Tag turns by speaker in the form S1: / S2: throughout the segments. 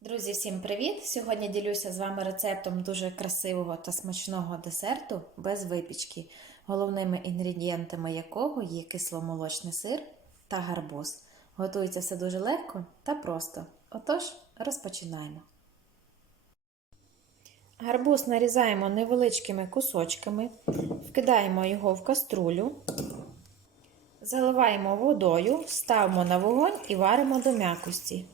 S1: Друзі, всім привіт! Сьогодні ділюся з вами рецептом дуже красивого та смачного десерту без випічки, головними інгредієнтами якого є кисломолочний сир та гарбуз. Готується все дуже легко та просто. Отож, розпочинаємо. Гарбуз нарізаємо невеличкими кусочками, вкидаємо його в каструлю, заливаємо водою, ставимо на вогонь і варимо до м'якості.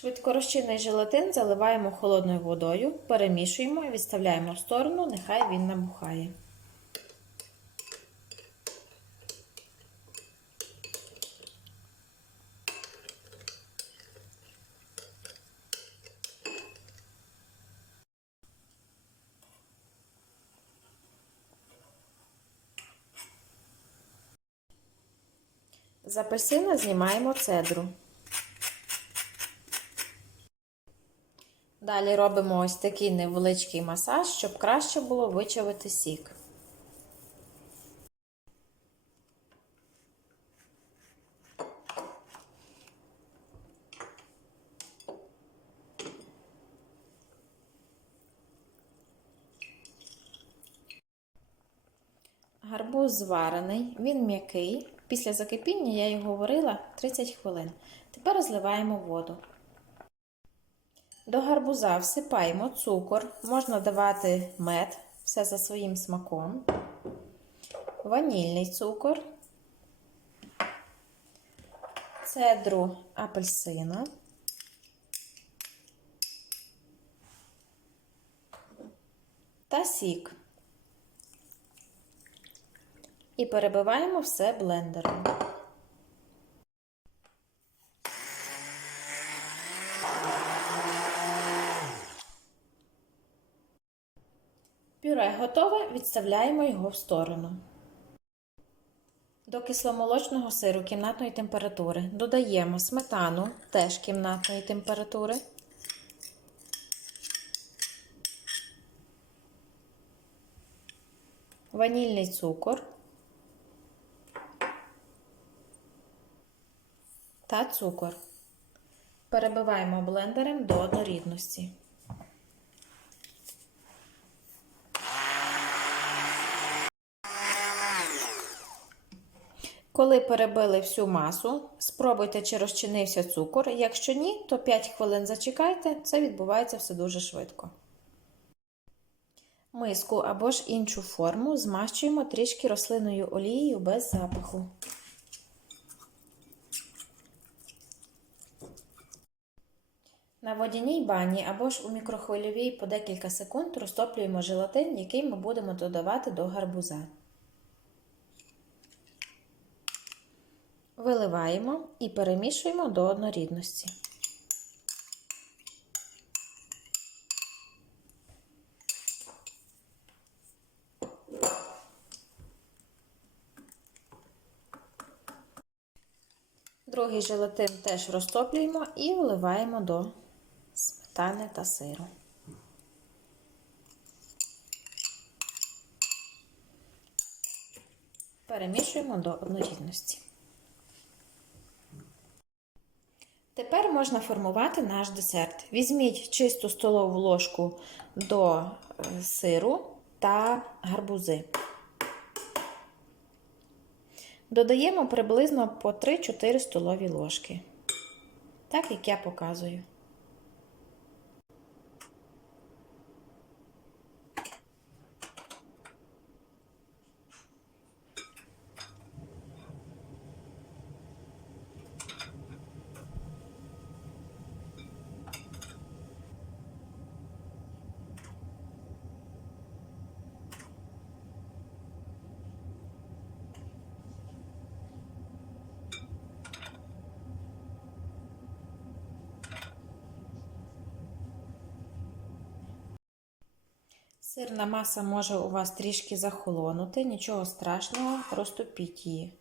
S1: Швидкорозчинний желатин заливаємо холодною водою, перемішуємо і відставляємо в сторону, нехай він набухає. З апельсина знімаємо цедру. Далі робимо ось такий невеличкий масаж, щоб краще було вичавити сік. Гарбуз зварений, він м'який. Після закипіння я його варила 30 хвилин. Тепер розливаємо воду. До гарбуза всипаємо цукор, можна давати мед, все за своїм смаком, ванільний цукор, цедру апельсина, та сік. І перебиваємо все блендером. Пюре готове, відставляємо його в сторону. До кисломолочного сиру кімнатної температури додаємо сметану теж кімнатної температури. Ванільний цукор та цукор. Перебиваємо блендером до однорідності. Коли перебили всю масу, спробуйте, чи розчинився цукор. Якщо ні, то 5 хвилин зачекайте, це відбувається все дуже швидко. Миску або ж іншу форму змащуємо трішки рослинною олією без запаху. На водяній бані або ж у мікрохвильовій по декілька секунд розтоплюємо желатин, який ми будемо додавати до гарбуза. Виливаємо і перемішуємо до однорідності. Другий желатин теж розтоплюємо і вливаємо до сметани та сиру. Перемішуємо до однорідності. Тепер можна формувати наш десерт. Візьміть чисту столову ложку до е, сиру та гарбузи. Додаємо приблизно по 3-4 столові ложки, так як я показую. Сирна маса може у вас трішки захолонути, нічого страшного, розтопіть її.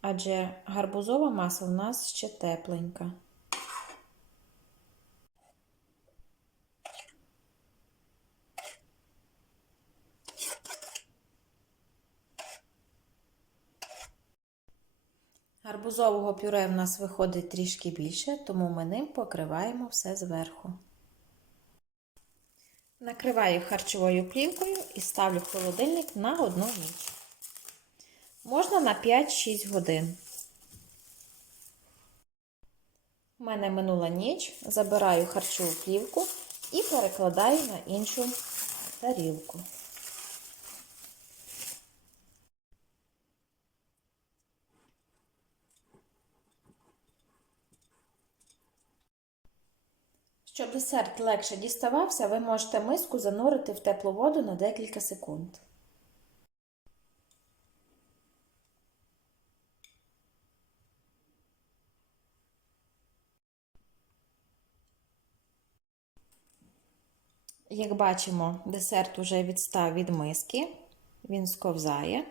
S1: Адже гарбузова маса у нас ще тепленька. Гарбузового пюре в нас виходить трішки більше, тому ми ним покриваємо все зверху. Накриваю харчовою плівкою і ставлю холодильник на одну ніч. Можна на 5-6 годин. У мене минула ніч, забираю харчову плівку і перекладаю на іншу тарілку. Щоб десерт легше діставався, ви можете миску занурити в теплу воду на декілька секунд. Як бачимо, десерт уже відстав від миски, він сковзає,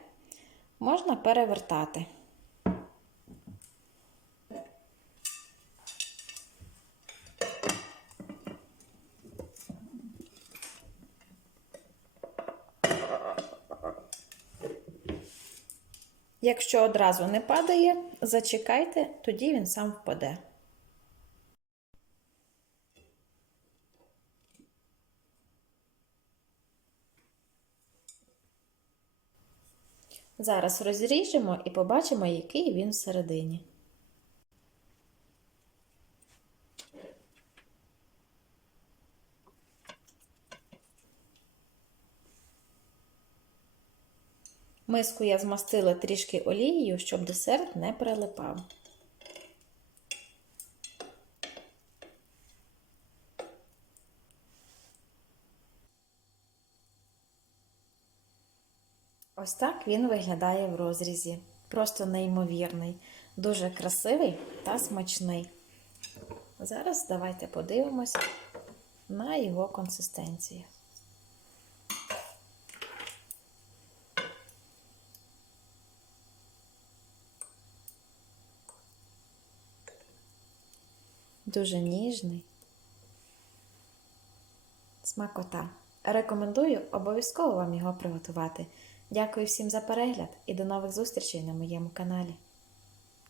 S1: можна перевертати. Якщо одразу не падає, зачекайте, тоді він сам впаде. Зараз розріжемо і побачимо, який він всередині. Миску я змастила трішки олією, щоб десерт не прилипав. Ось так він виглядає в розрізі. Просто неймовірний, дуже красивий та смачний. Зараз давайте подивимося на його консистенцію. Дуже ніжний. Смакота. Рекомендую обов'язково вам його приготувати. Дякую всім за перегляд і до нових зустрічей на моєму каналі.